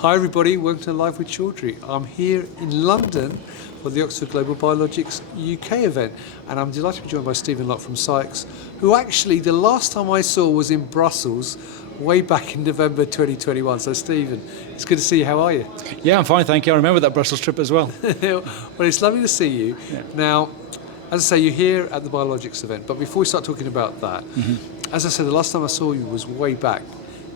Hi everybody, welcome to Live with Chaudhry. I'm here in London for the Oxford Global Biologics UK event, and I'm delighted to be joined by Stephen Locke from SCIEX, who actually the last time I saw was in Brussels way back in November 2021. So Stephen, it's good to see you. How are you? Yeah, I'm fine, thank you. I remember that Brussels trip as well. Well, it's lovely to see you. Yeah. Now, as I say, you're here at the Biologics event, but before we start talking about that, as I said, the last time I saw you was way back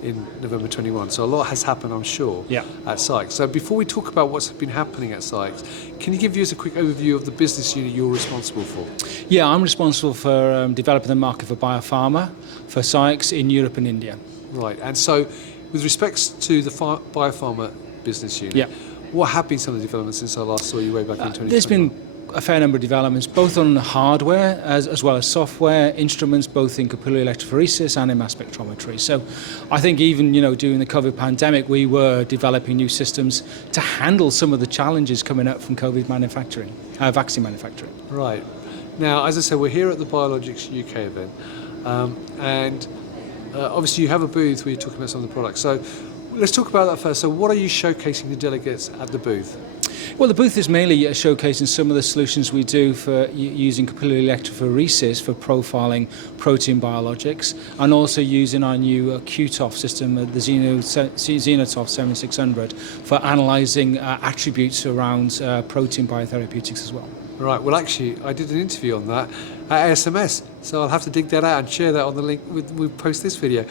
in November 21, so a lot has happened, I'm sure, at SCIEX. So before we talk about what's been happening at SCIEX, can you give us a quick overview of the business unit you're responsible for? Yeah, I'm responsible for developing the market for biopharma for SCIEX in Europe and India. Right, and so with respects to the biopharma business unit, what have been some of the developments since I last saw you way back in 2021? There's been a fair number of developments, both on hardware as well as software, instruments, both in capillary electrophoresis and in mass spectrometry. So I think even, during the COVID pandemic, we were developing new systems to handle some of the challenges coming up from COVID manufacturing, vaccine manufacturing. Right. Now, as I said, we're here at the Biologics UK event, and obviously you have a booth where you're talking about some of the products. So let's talk about that first. So what are you showcasing the delegates at the booth? Well, the booth is mainly showcasing some of the solutions we do for using capillary electrophoresis for profiling protein biologics, and also using our new QTOF system, the 𝐬𝐬 7600, for analysing attributes around protein biotherapeutics as well. Right, well actually I did an interview on that at ASMS, so I'll have to dig that out and share that on the link we post this video.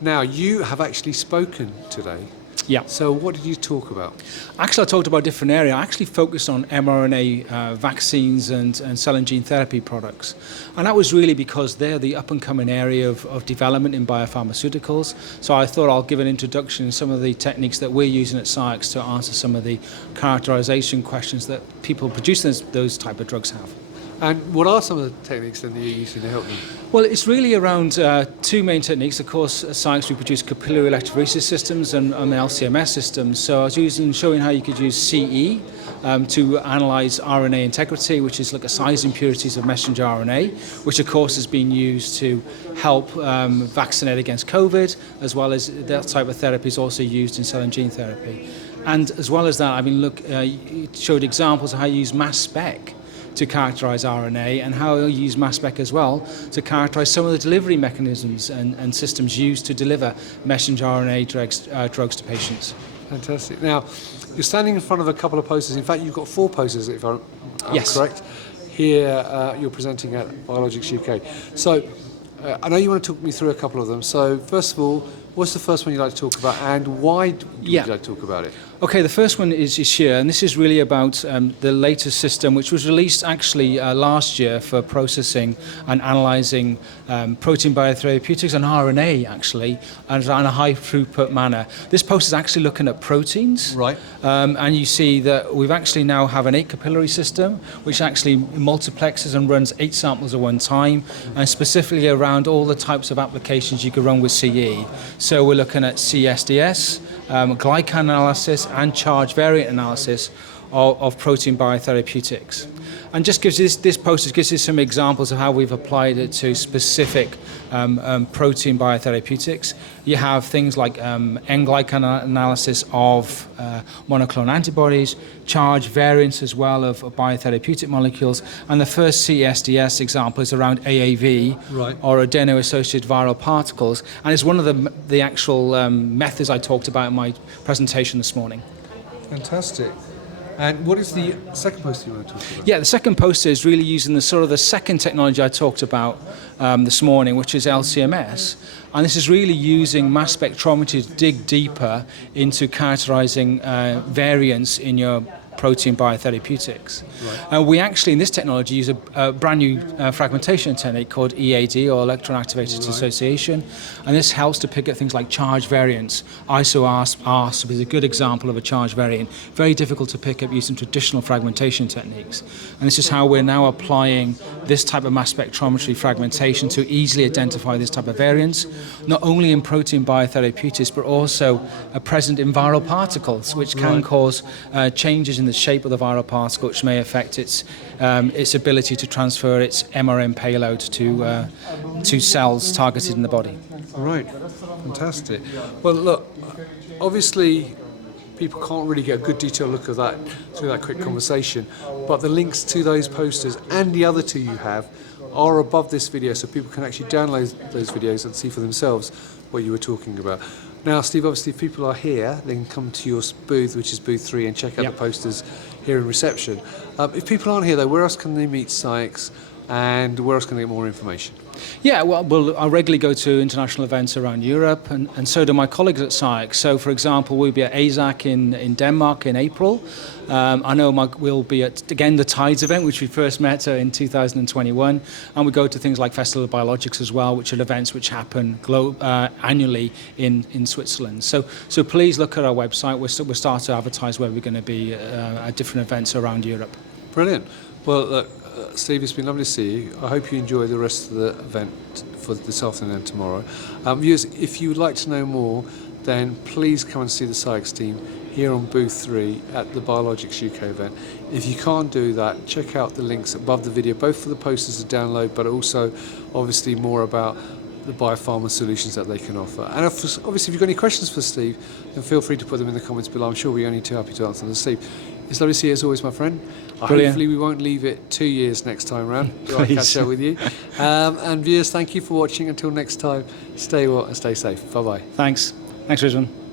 Now, you have actually spoken today. Yeah. So what did you talk about? Actually, I talked about a different area. I actually focused on mRNA vaccines and cell and gene therapy products. And that was really because they're the up-and-coming area of development in biopharmaceuticals. So I thought I'll give an introduction to some of the techniques that we're using at SCIEX to answer some of the characterization questions that people producing those type of drugs have. And what are some of the techniques then that you're using to help them? Well, it's really around two main techniques. Of course, at SCIEX we produce capillary electrophoresis systems and LCMS systems. So I was showing how you could use CE to analyse RNA integrity, which is look at size impurities of messenger RNA, which of course has been used to help vaccinate against COVID, as well as that type of therapy is also used in cell and gene therapy. And as well as that, it showed examples of how you use mass spec to characterize RNA, and how you use mass spec as well to characterize some of the delivery mechanisms and systems used to deliver messenger RNA drugs to patients. Fantastic. Now, you're standing in front of a couple of posters. In fact, you've got 4 posters, if I'm correct. Here, you're presenting at Biologics UK. So, I know you want to talk me through a couple of them. So, first of all, what's the first one you'd like to talk about, and why would you like to talk about it? Okay, the first one is here, and this is really about the latest system, which was released actually last year for processing and analysing protein biotherapeutics and RNA, actually, and in a high throughput manner. This post is actually looking at proteins. Right. And you see that we've actually now have an 8 capillary system, which actually multiplexes and runs 8 samples at one time, and specifically around all the types of applications you could run with CE. So we're looking at CSDS, glycan analysis, and charge variant analysis of protein biotherapeutics. And just gives this poster gives you some examples of how we've applied it to specific protein biotherapeutics. You have things like N-glycan analysis of monoclonal antibodies, charge variants as well of biotherapeutic molecules, and the first CSDS example is around AAV, or adeno-associated viral particles, and it's one of the actual methods I talked about in my presentation this morning. Fantastic. And what is the second poster you want to talk about? Yeah, the second poster is really using the second technology I talked about this morning, which is LCMS. And this is really using mass spectrometry to dig deeper into characterizing variants in your protein biotherapeutics. We actually, in this technology, use a brand new fragmentation technique called EAD, or electron activated dissociation, and this helps to pick up things like charge variants. ISO-ARSP is a good example of a charge variant, very difficult to pick up using traditional fragmentation techniques. And this is how we're now applying this type of mass spectrometry fragmentation to easily identify this type of variants, not only in protein biotherapeutics, but also present in viral particles, which can cause changes in the shape of the viral particle, which may affect its ability to transfer its mRNA payload to cells targeted in the body. Right, fantastic. Well, look, obviously people can't really get a good detailed look of that through that quick conversation, but the links to those posters and the other two you have are above this video, so people can actually download those videos and see for themselves what you were talking about. Now, Steve, obviously if people are here, they can come to your booth, which is booth 3, and check out the posters here in reception. If people aren't here though, where else can they meet SCIEX, and where else can they get more information? Yeah, well, I regularly go to international events around Europe, and so do my colleagues at SCIEX. So, for example, we'll be at AZAC in Denmark in April. I know we'll be at, again, the 𝐀𝐧𝐚𝐥𝐲𝐬𝐬, which we first met in 2021, and we go to things like Festival of Biologics as well, which are events which happen annually in Switzerland. So please look at our website. We'll start to advertise where we're going to be at different events around Europe. Brilliant. Well, look, Steve, it's been lovely to see you. I hope you enjoy the rest of the event for this afternoon and tomorrow. Viewers, if you would like to know more, then please come and see the SCIEX team here on booth 3 at the Biologics UK event. If you can't do that, check out the links above the video, both for the posters to download, but also obviously more about the biopharma solutions that they can offer. And obviously, if you've got any questions for Steve, then feel free to put them in the comments below. I'm sure we're only too happy to answer them. Steve, it's lovely to see you as always, my friend. Hopefully we won't leave it 2 years next time round. I'll catch up with you. And viewers, thank you for watching. Until next time, stay well and stay safe. Bye-bye. Thanks, Rizwan.